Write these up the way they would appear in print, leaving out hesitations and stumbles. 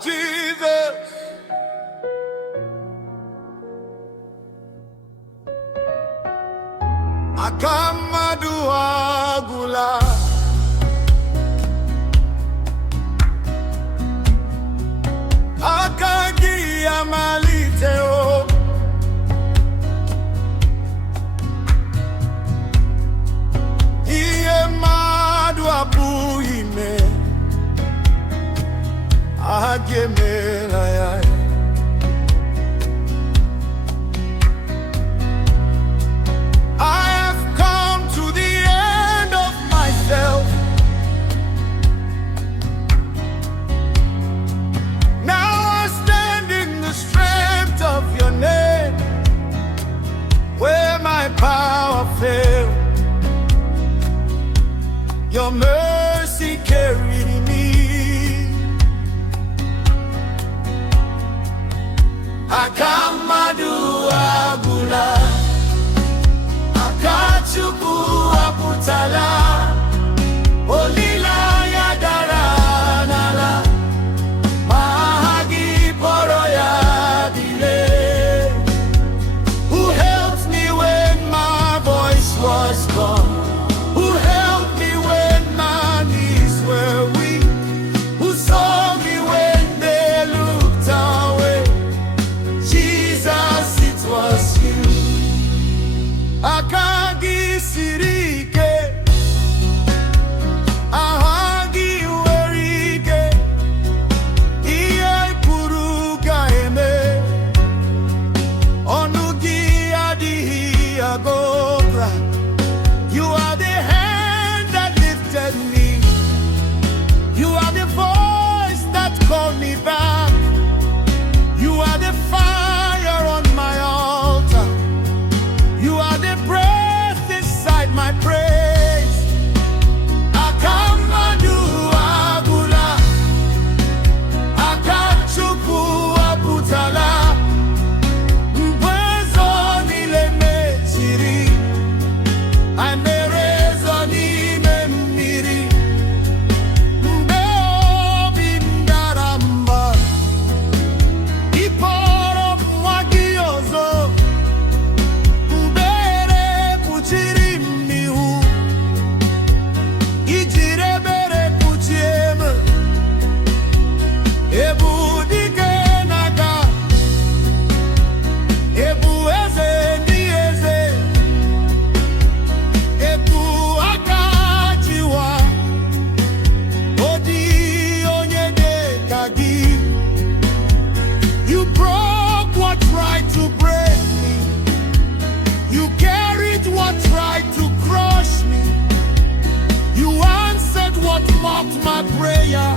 Jesus. Mmadu Agwụla. Aka gị amalite o. Ihe mmadụ apụghị ime, aha gị emela ya. Power fail, your mercy carried me. Mmadu Agwụla, Chukwu apụtala, olileanya dara n'ala, ma aha gị kpọrọ ya dịle. Was gone, who helped me when my knees were weak, who saw me when they looked away. Jesus, it was you. Akagi sirike, ahagi werike, iye puruga eme, onugi adihi agobra. You are the hand that lifted me. You are the voice that called me back. You are the fire on my altar. You are the breath inside my praise. Mmadu Agwụla, Chukwu apụtala. My prayer,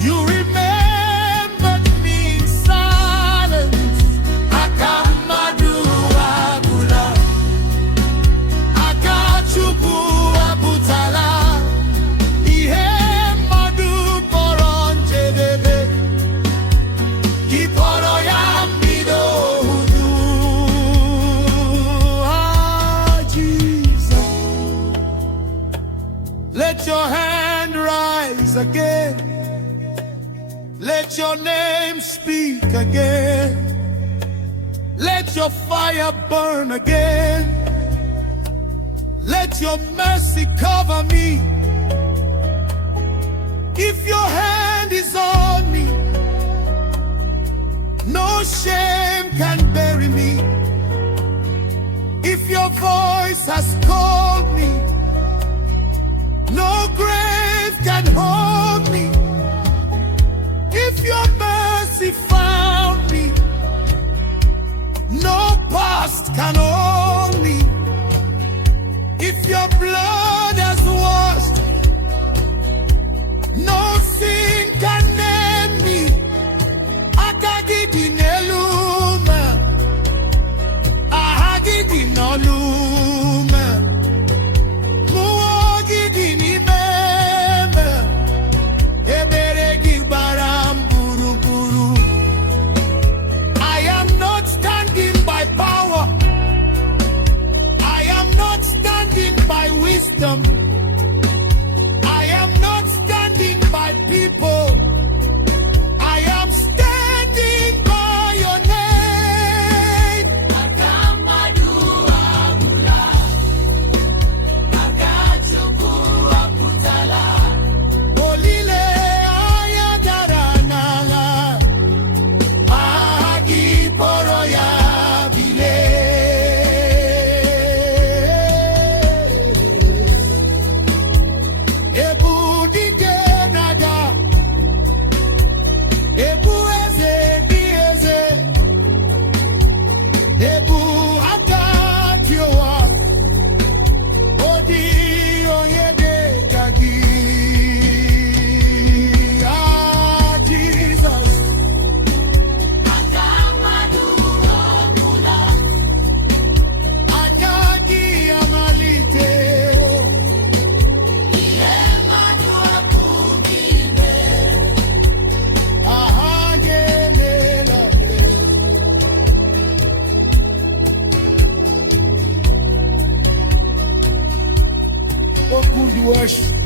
you remembered me in silence. Mmadu Agwụla, Chukwu apụtala, ihe mmadụ kpọrọ njedebe, gị kpọrọ ya mbido udo. Jesus, let your hand rise again. Let your name speak again. Let your fire burn again. Let your mercy cover me. If your hand is on me, no shame can bury me. If your voice has called me, no grave can hold me. If your mercy found me, no past can hold me. If your blood has washed, no sin can name me. Akagidi nelume, ahagidi nolume. Okwu Ndu Worship.